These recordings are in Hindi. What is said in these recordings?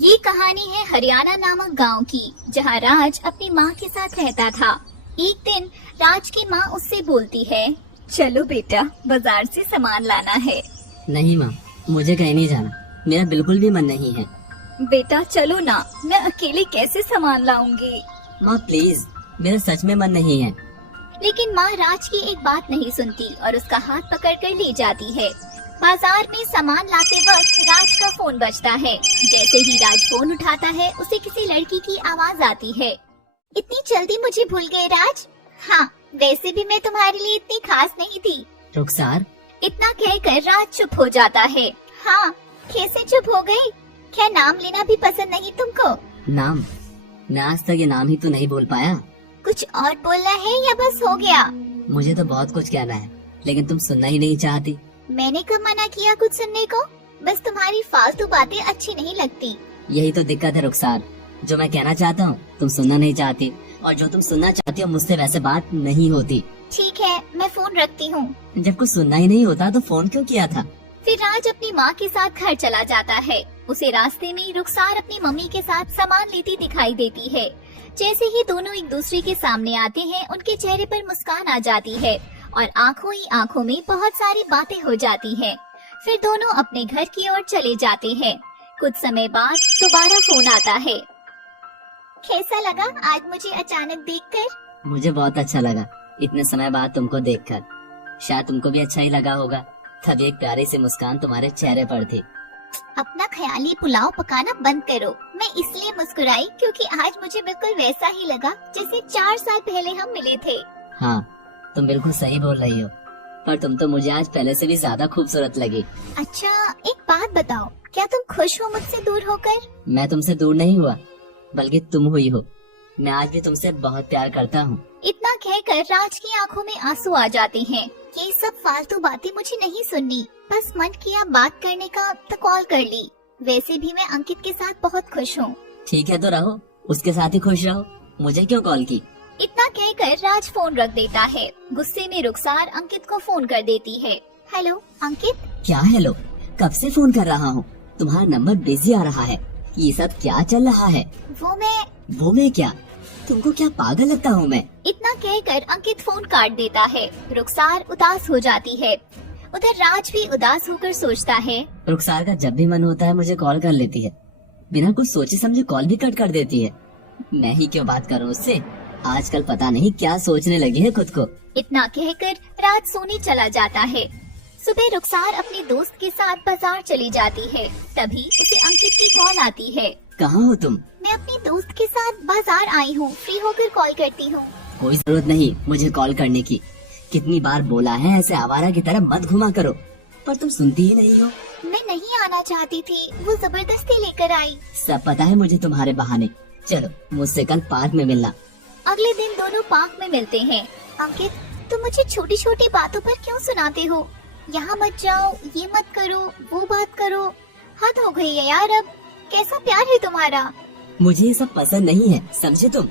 ये कहानी है हरियाणा नामक गांव की, जहां राज अपनी माँ के साथ रहता था। एक दिन राज की माँ उससे बोलती है, चलो बेटा बाजार से सामान लाना है। नहीं माँ, मुझे कहीं नहीं जाना, मेरा बिल्कुल भी मन नहीं है। बेटा चलो ना, मैं अकेले कैसे सामान लाऊंगी। माँ प्लीज, मेरा सच में मन नहीं है। लेकिन माँ राज की एक बात नहीं सुनती और उसका हाथ पकड़कर ले जाती है। बाजार में सामान लाते वक्त राज का फोन बजता है। जैसे ही राज फोन उठाता है, उसे किसी लड़की की आवाज आती है। इतनी जल्दी मुझे भूल गए राज? हाँ, वैसे भी मैं तुम्हारे लिए इतनी खास नहीं थी। रुखसार। इतना कहकर राज चुप हो जाता है। हाँ, कैसे चुप हो गई? क्या नाम लेना भी पसंद नहीं तुमको? नाम? मैं आज तक ये नाम ही तो नहीं बोल पाया। कुछ और बोलना है या बस हो गया? मुझे तो बहुत कुछ कहना है, लेकिन तुम सुनना ही नहीं चाहती। मैंने कब मना किया कुछ सुनने को? बस तुम्हारी फालतू बातें अच्छी नहीं लगती। यही तो दिक्कत है रुखसार, जो मैं कहना चाहता हूँ तुम सुनना नहीं चाहती, और जो तुम सुनना चाहती हो मुझसे वैसे बात नहीं होती। ठीक है, मैं फोन रखती हूँ। जब कुछ सुनना ही नहीं होता तो फोन क्यों किया था? फिर राज अपनी माँ के साथ घर चला जाता है। उसे रास्ते में रुखसार अपनी मम्मी के साथ सामान लेती दिखाई देती है। जैसे ही दोनों एक दूसरे के सामने आते हैं, उनके चेहरे पर मुस्कान आ जाती है और आंखों ही आंखों में बहुत सारी बातें हो जाती हैं। फिर दोनों अपने घर की ओर चले जाते हैं। कुछ समय बाद दोबारा फोन आता है। कैसा लगा आज मुझे अचानक देखकर? मुझे बहुत अच्छा लगा इतने समय बाद तुमको देखकर। शायद तुमको भी अच्छा ही लगा होगा, तभी एक प्यारी सी मुस्कान तुम्हारे चेहरे पर थी। अपना ख्याली पुलाव पकाना बंद करो। मैं इसलिए मुस्कुराई क्योंकि आज मुझे बिल्कुल वैसा ही लगा जैसे 4 साल पहले हम मिले थे। हाँ, तुम बिल्कुल सही बोल रही हो, पर तुम तो मुझे आज पहले से भी ज्यादा खूबसूरत लगी। अच्छा, एक बात बताओ, क्या तुम खुश हो मुझसे दूर होकर? मैं तुमसे दूर नहीं हुआ, बल्कि तुम हुई हो। मैं आज भी तुमसे बहुत प्यार करता हूँ। इतना कहकर राज की आंखों में आंसू आ जाते हैं। ये सब फालतू बातें मुझे नहीं सुननी, बस मन किया बात करने का तो कॉल कर ली। वैसे भी मैं अंकित के साथ बहुत खुश हूँ। ठीक है तो रहो, उसके साथ ही खुश रहो, मुझे क्यों कॉल की? इतना कहकर राज फोन रख देता है। गुस्से में रुखसार अंकित को फोन कर देती है। हेलो अंकित। क्या हेलो? कब से फोन कर रहा हूँ, तुम्हारा नंबर बिजी आ रहा है। ये सब क्या चल रहा है? वो मैं क्या? तुमको क्या पागल लगता हूँ मैं? इतना कहकर अंकित फोन काट देता है। रुखसार उदास हो जाती है। उधर राज भी उदास होकर सोचता है। रुखसार का जब भी मन होता है मुझे कॉल कर लेती है, बिना कुछ सोचे समझे कॉल भी कट कर देती है। मैं ही क्यों बात करूँ उससे? आजकल पता नहीं क्या सोचने लगी है खुद को। इतना कहकर राज सोने चला जाता है। सुबह रुखसार अपने दोस्त के साथ बाजार चली जाती है। तभी उसे अंकित की कॉल आती है। कहाँ हो तुम? मैं अपने दोस्त के साथ बाजार आई हूँ, फ्री होकर कॉल करती हूँ। कोई जरूरत नहीं मुझे कॉल करने की। कितनी बार बोला है ऐसे आवारा की तरह मत घुमा करो, पर तुम सुनती ही नहीं हो। मैं नहीं आना चाहती थी, वो जबरदस्ती लेकर आई। सब पता है मुझे तुम्हारे बहाने। चलो मुझसे कल पार्क में मिलना। अगले दिन दोनों पार्क में मिलते हैं। अंकित, तुम मुझे छोटी छोटी बातों पर क्यों सुनाते हो? यहाँ मत जाओ, ये मत करो, वो बात करो। हद हो गई है यार अब। कैसा प्यार है तुम्हारा? मुझे ये सब पसंद नहीं है, समझे तुम?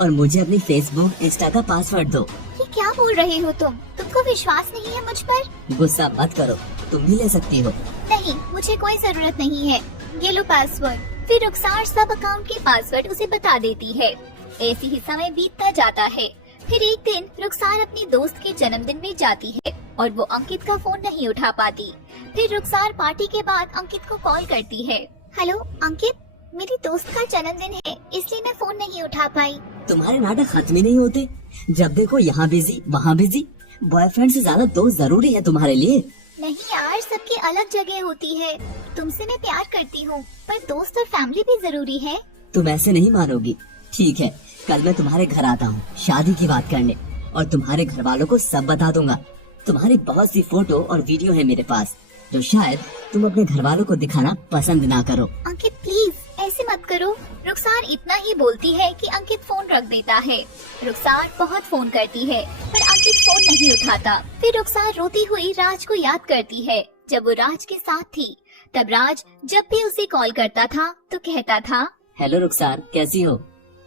और मुझे अपनी फेसबुक इंस्टा का पासवर्ड दो। ये क्या बोल रहे हो तुम? तुमको विश्वास नहीं है मुझ पर? गुस्सा मत करो, तुम भी ले सकती हो। नहीं, मुझे कोई जरूरत नहीं है। ये लो पासवर्ड। फिर रुखसार सब अकाउंट के पासवर्ड उसे बता देती है। ऐसे ही समय बीतता जाता है। फिर एक दिन रुखसार अपनी दोस्त के जन्मदिन में जाती है और वो अंकित का फोन नहीं उठा पाती। फिर रुखसार पार्टी के बाद अंकित को कॉल करती है। हेलो अंकित, मेरी दोस्त का जन्मदिन है, इसलिए मैं फोन नहीं उठा पाई। तुम्हारे नाटक खत्म ही नहीं होते। जब देखो यहाँ बिजी वहाँ बिजी। बॉयफ्रेंड से ज्यादा दोस्त जरूरी है तुम्हारे लिए। नहीं यार, सबकी अलग जगह होती है। तुमसे मैं प्यार करती हूँ, पर दोस्त और फैमिली भी जरूरी है। तुम ऐसे नहीं मानोगी। ठीक है, कल मैं तुम्हारे घर आता हूँ शादी की बात करने, और तुम्हारे घर वालों को सब बता दूंगा। तुम्हारी बहुत सी फोटो और वीडियो है मेरे पास, जो शायद तुम अपने घर वालों को दिखाना पसंद ना करो। अंकित प्लीज ऐसे मत करो। रुखसार इतना ही बोलती है कि अंकित फोन रख देता है। रुखसार बहुत फोन करती है, पर अंकित फोन नहीं उठाता। फिर रुखसार रोती हुई राज को याद करती है, जब वो राज के साथ थी। तब राज जब भी उसे कॉल करता था तो कहता था, हेलो रुखसार, कैसी हो?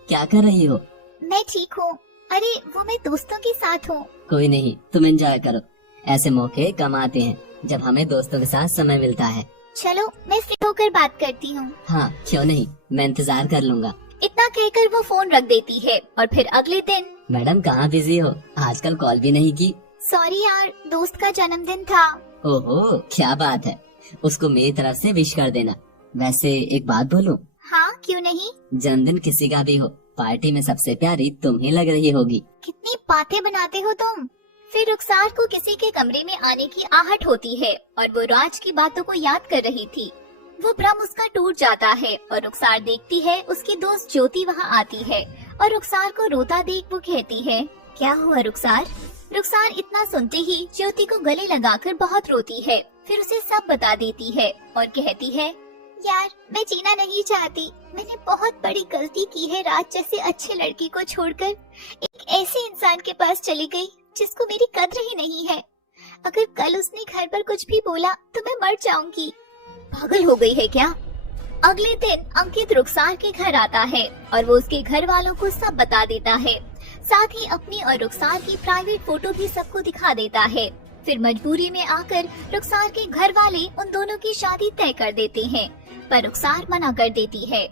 क्या कर रही हो? मैं ठीक हूँ। अरे वो मैं दोस्तों के साथ हूँ। कोई नहीं, तुम एंजॉय करो। ऐसे मौके कम आते हैं जब हमें दोस्तों के साथ समय मिलता है। चलो मैं फ्री होकर बात करती हूँ। हाँ क्यों नहीं, मैं इंतजार कर लूंगा। इतना कहकर वो फोन रख देती है और फिर अगले दिन। मैडम कहाँ बिजी हो, आजकल कॉल भी नहीं की। सॉरी यार, दोस्त का जन्मदिन था। ओहो क्या बात है, उसको मेरी तरफ से विश कर देना। वैसे एक बात बोलूं? हाँ क्यों नहीं। जन्मदिन किसी का भी हो, पार्टी में सबसे प्यारी तुम ही लग रही होगी। कितनी बातें बनाते हो तुम। फिर रुखसार को किसी के कमरे में आने की आहट होती है और वो राज की बातों को याद कर रही थी। वो भ्रम उसका टूट जाता है और रुखसार देखती है उसकी दोस्त ज्योति वहाँ आती है और रुखसार को रोता देख वो कहती है, क्या हुआ रुखसार? रुखसार इतना सुनते ही ज्योति को गले लगाकर बहुत रोती है। फिर उसे सब बता देती है और कहती है, यार मैं जीना नहीं चाहती। मैंने बहुत बड़ी गलती की है। राज जैसे अच्छे लड़की को छोड़कर एक ऐसे इंसान के पास चली गई जिसको मेरी कद्र ही नहीं है। अगर कल उसने घर पर कुछ भी बोला तो मैं मर जाऊंगी। पागल हो गई है क्या? अगले दिन अंकित रुखसार के घर आता है और वो उसके घर वालों को सब बता देता है। साथ ही अपनी और रुखसार की प्राइवेट फोटो भी सबको दिखा देता है। फिर मजबूरी में आकर रुखसार के घर वाले उन दोनों की शादी तय कर देते हैं, पर रुखसार मना कर देती है।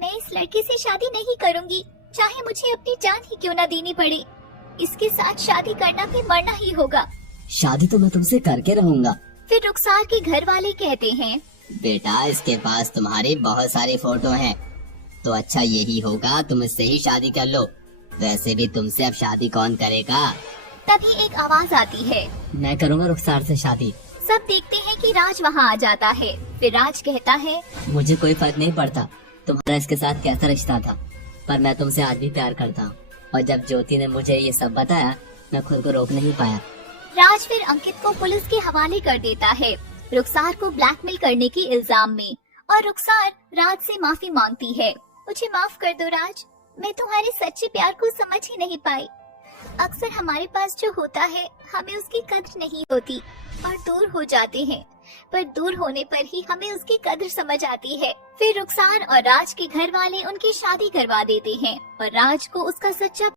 मैं इस लड़के से शादी नहीं करूंगी, चाहे मुझे अपनी जान ही क्यों न देनी पड़े। इसके साथ शादी करना भी मरना ही होगा। शादी तो मैं तुमसे करके रहूंगा। फिर रुखसार के घर वाले कहते हैं, बेटा इसके पास तुम्हारी बहुत सारी फोटो हैं, तो अच्छा यही होगा तुम इससे ही शादी कर लो। वैसे भी तुमसे अब शादी कौन करेगा? तभी एक आवाज आती है, मैं करूँगा रुखसार से शादी। सब देखते हैं कि राज वहाँ आ जाता है। फिर राज कहता है, मुझे कोई फर्क नहीं पड़ता तुम्हारा इसके साथ कैसा रिश्ता था, पर मैं तुमसे आज भी प्यार करता हूँ। और जब ज्योति ने मुझे ये सब बताया मैं खुद को रोक नहीं पाया। राज फिर अंकित को पुलिस के हवाले कर देता है, रुखसार को ब्लैकमेल करने के इल्जाम में। और रुखसार राज से माफी मांगती है, मुझे माफ कर दो राज, मैं तुम्हारे सच्चे प्यार को समझ ही नहीं पाई। अक्सर हमारे पास जो होता है हमें उसकी कद्र नहीं होती और दूर हो जाते हैं, पर दूर होने पर ही हमें उसकी कद्र समझ आती है। फिर रुखसार और राज के घर वाले उनकी शादी करवा देते हैं और राज को उसका सच्चा